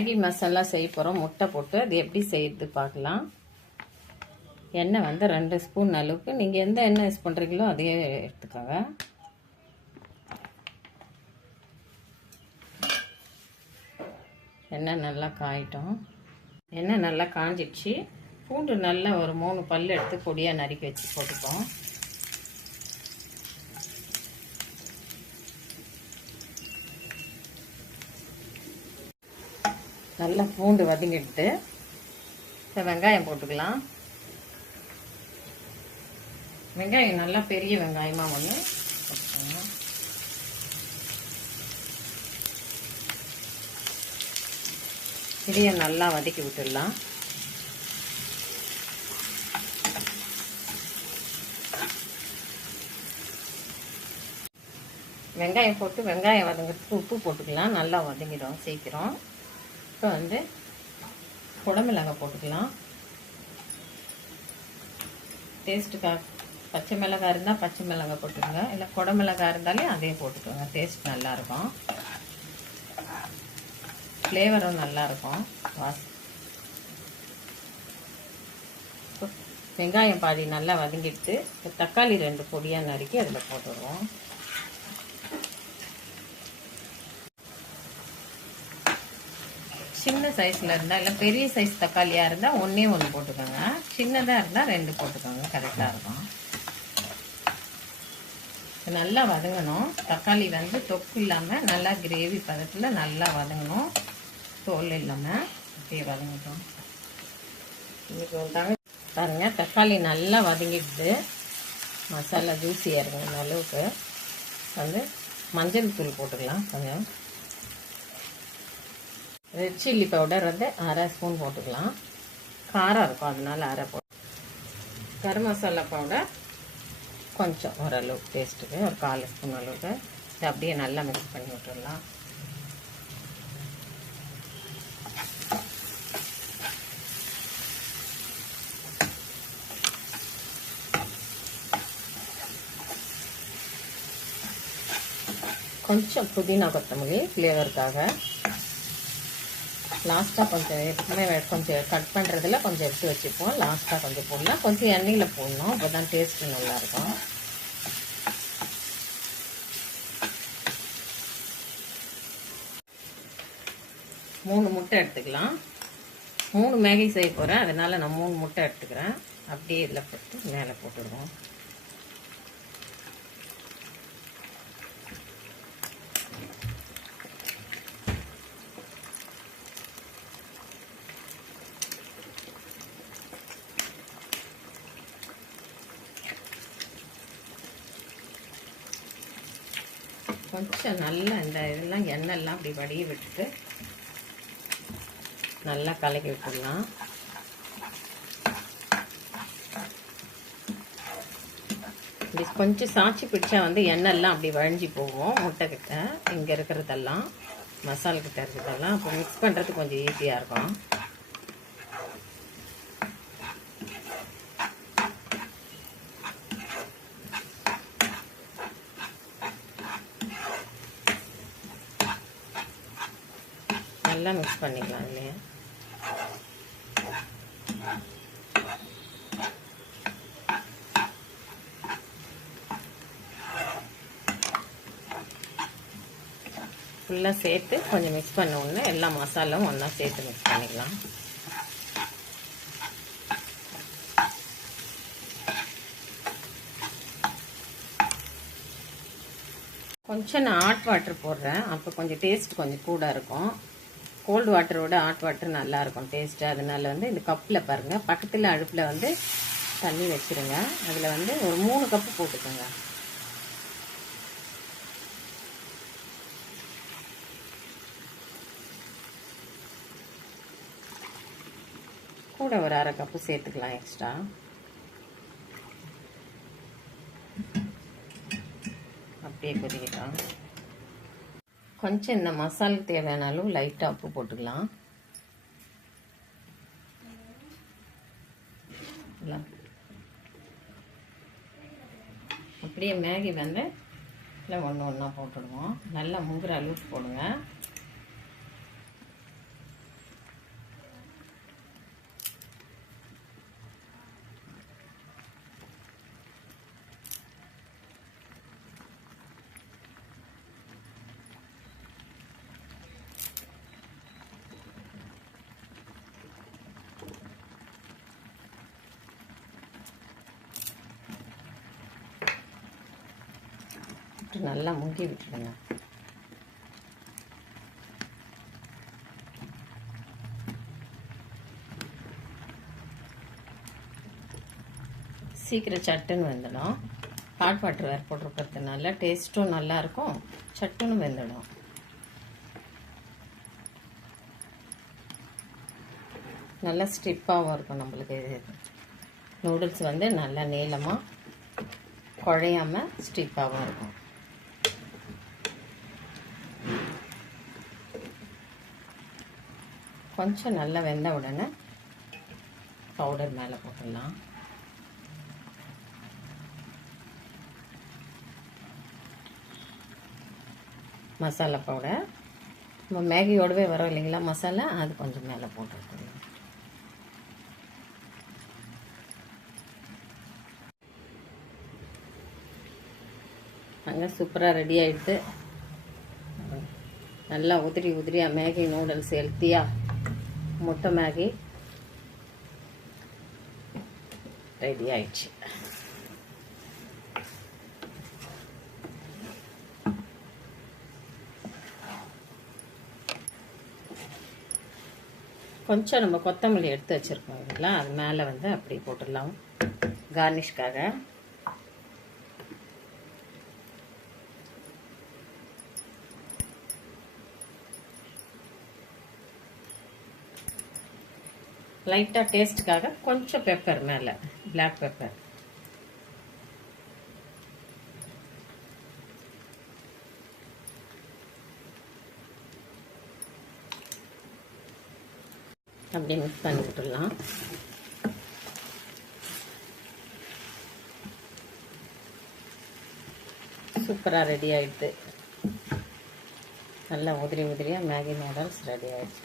Maggi masala செய்ய போகிறோம் முட்டை போட்டு அது எப்படி செய்யறது பார்க்கலாம். எண்ணெய் வந்து ரெண்டு ஸ்பூன் அளவுக்கு. நீங்கள் எந்த எண்ணெய் யூஸ் பண்ணுறீங்களோ அதையே எடுத்துக்கோங்க. எண்ணெய் நல்லா காயிட்டோம். எண்ணெய் நல்லா காஞ்சிடுச்சு. பூண்டு நல்லா ஒரு மூணு பல் எடுத்து பொடியாக நறுக்கி வச்சு போட்டுப்போம். நல்லா பூண்டு வதங்கிட்டு இப்போ வெங்காயம் போட்டுக்கலாம். வெங்காயம் நல்லா பெரிய வெங்காயமாக ஒன்று இதையும் நல்லா வதக்கி விட்டுடலாம். வெங்காயம் போட்டு வெங்காயம் வதங்கிறதுக்கு உப்பு போட்டுக்கலாம். நல்லா வதங்கிடும் சீக்கிரம். இப்போ வந்து குடமிளகாய் போட்டுக்கலாம். டேஸ்ட்டுக்காக பச்சை மிளகாய் இருந்தால் பச்சை மிளகாய் போட்டுக்கோங்க. இல்லை குடமிளகாய் இருந்தாலே அதே போட்டுக்கோங்க. டேஸ்ட் நல்லாயிருக்கும் ஃப்ளேவரும் நல்லாயிருக்கும் வாஸ் வெங்காயம் பாதி நல்லா வதங்கிட்டு தக்காளி ரெண்டு பொடியாக நறுக்கி அதில் போட்டுடுவோம் சின்ன சைஸில் இருந்தால் இல்லை பெரிய சைஸ் தக்காளியாக இருந்தால் ஒன்றே ஒன்று போட்டுக்கோங்க. சின்னதாக இருந்தால் ரெண்டு போட்டுக்கோங்க. கரெக்டாக இருக்கும். நல்லா வதங்கணும். தக்காளி வந்து தொக்கு இல்லாமல் நல்லா கிரேவி பதத்தில் நல்லா வதங்கணும். தோல் இல்லாமல் அப்படியே வதங்கட்டும். இன்னைக்கு பாருங்க தக்காளி நல்லா வதங்கிடுது. மசாலா ஜூஸியாக இருக்கும் அந்த அளவுக்கு. வந்து மஞ்சள் தூள் போட்டுக்கலாம் கொஞ்சம். ரெட் சில்லி பவுடர் வந்து அரை ஸ்பூன் போட்டுக்கலாம். காரம் இருக்கும் அதனால அரை போ கரம் மசாலா பவுடர் கொஞ்சம் ஓரளவுக்கு டேஸ்ட்டுக்கு ஒரு கால் ஸ்பூன் அளவுக்கு. அப்படியே நல்லா மிக்ஸ் பண்ணி விட்டுடலாம். கொஞ்சம் புதினா கொத்தமல்லி ஃப்ளேவருக்காக லாஸ்ட்டாக கொஞ்சம் எப்பவுமே கொஞ்சம் கட் பண்ணுறதுல கொஞ்சம் எடுத்து வச்சுப்போம். லாஸ்ட்டாக கொஞ்சம் போடலாம். கொஞ்சம் எண்ணெயில் போடணும். அப்போ தான் டேஸ்ட் நல்லாயிருக்கும் மூணு முட்டை எடுத்துக்கலாம். மூணு மேகி செய்ய போகிறேன் அதனால் நான் மூணு முட்டை எடுத்துக்கிறேன். அப்படியே இதில் போட்டு மேலே போட்டுடுவோம். கொஞ்சம் நல்லா இந்த இதெல்லாம் எண்ணெய்லாம் அப்படி வடிய விட்டுட்டு நல்லா கலக்கி விட்டுடலாம். இப்படி கொஞ்சம் சாச்சி பிடிச்சா வந்து எண்ணெய்லாம் அப்படி வழிஞ்சி போகும் முட்டைக்கிட்ட இங்கே இருக்கிறதெல்லாம் மசாலா கிட்ட இருக்கிறதெல்லாம் அப்போ மிக்ஸ் பண்ணுறது கொஞ்சம் ஈஸியாக இருக்கும். நல்லா மிக்ஸ் பண்ணிக்கலாம் இல்லையா? ஃபுல்லாக சேர்த்து கொஞ்சம் மிக்ஸ் பண்ண உடனே எல்லா மசாலாவும் ஒன்றா சேர்த்து மிக்ஸ் பண்ணிக்கலாம். கொஞ்சம் நான் ஹாட் வாட்டர் போடுறேன். அப்போ கொஞ்சம் டேஸ்ட் கொஞ்சம் கூட இருக்கும். கோல்டு வாட்டரோட ஹாட் வாட்டர் நல்லாயிருக்கும். டேஸ்ட்டு அதனால வந்து இந்த கப்பில் பாருங்கள் பக்கத்தில் அடுப்பில் வந்து தண்ணி வச்சுருங்க. அதில் வந்து ஒரு மூணு கப்பு போட்டுக்கோங்க. கூட ஒரு அரை கப்பு சேர்த்துக்கலாம் எக்ஸ்ட்ரா அப்படியே கொதிக்கிட்டான் கொஞ்சம் இந்த மசாலா தேவையான அளவு லைட்டாக உப்பு போட்டுக்கலாம். அப்படியே மேகி வந்து இல்லை ஒன்று ஒன்றா போட்டுடுவோம். நல்லா முங்குற அளவுக்கு போடுங்க. போட்டு நல்லா முங்கி விட்டுருங்க சீக்கிரம் சட்டுன்னு வெந்துடும். ஹாட் வாட்டர் வேறு போட்டிருக்கிறதுனால டேஸ்ட்டும் நல்லாயிருக்கும். சட்டுன்னு வெந்துடும். நல்லா ஸ்டிப்பாகவும் இருக்கும் நம்மளுக்கு. இது நூடுல்ஸ் வந்து நல்லா நீளமாக குழையாம ஸ்டிப்பாகவும் இருக்கும். கொஞ்சம் நல்லா வெந்த உடனே பவுடர் மேலே போட்டுடலாம். மசாலா பவுடர் நம்ம மேகியோடவே வரோம் இல்லைங்களா மசாலா? அது கொஞ்சம் மேலே போட்டுருக்கோம் அங்கே சூப்பராக ரெடி ஆகிடுது நல்லா உதிரி உதிரியாக மேகி நூடுல்ஸ் ஹெல்த்தியாக முட்டை மேகி ரெடி ஆயிடுச்சு. கொஞ்சம் நம்ம கொத்தமல்லி எடுத்து வச்சுருக்கோம் இல்லைங்களா? அது மேலே வந்து அப்படி போட்டுடலாம். கார்னிஷ்காக லைட்டாக டேஸ்ட்டுக்காக கொஞ்சம் பெப்பர் மேலே பிளாக் பெப்பர் அப்படியே மிக்ஸ் பண்ணி விட்டுடலாம். சூப்பராக ரெடி ஆகிடுது நல்லா உதிரி உதிரியாக மேகி நூடல்ஸ் ரெடி ஆகிடுச்சு